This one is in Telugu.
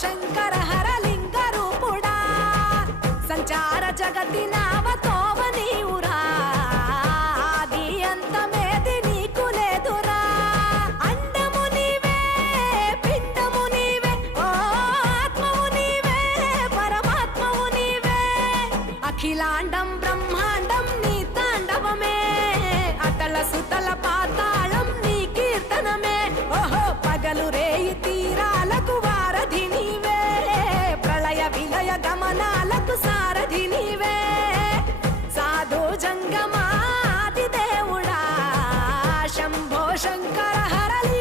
శంకర హరలింగ రూపుడా సంచార జగతి నావతోవ నీవురా ఆది అంతమేది నీకు లేదురా అండము నీవే పిండము నీవే ఓ ఆత్మవు నీవే పరమాత్మవు నీవే అఖిలాండం బ్రహ్మాండం నీ తాండవమే అతల సుతల పాతాళం నీ కీర్తనమే ఓహో పగలు రేయి తీరాలకు వారధి నీవే ప్రళయ విలయ గమనాలకు సారథి నీవే సాధు జంగమాది దేవుడా శంభో శంకర హరలి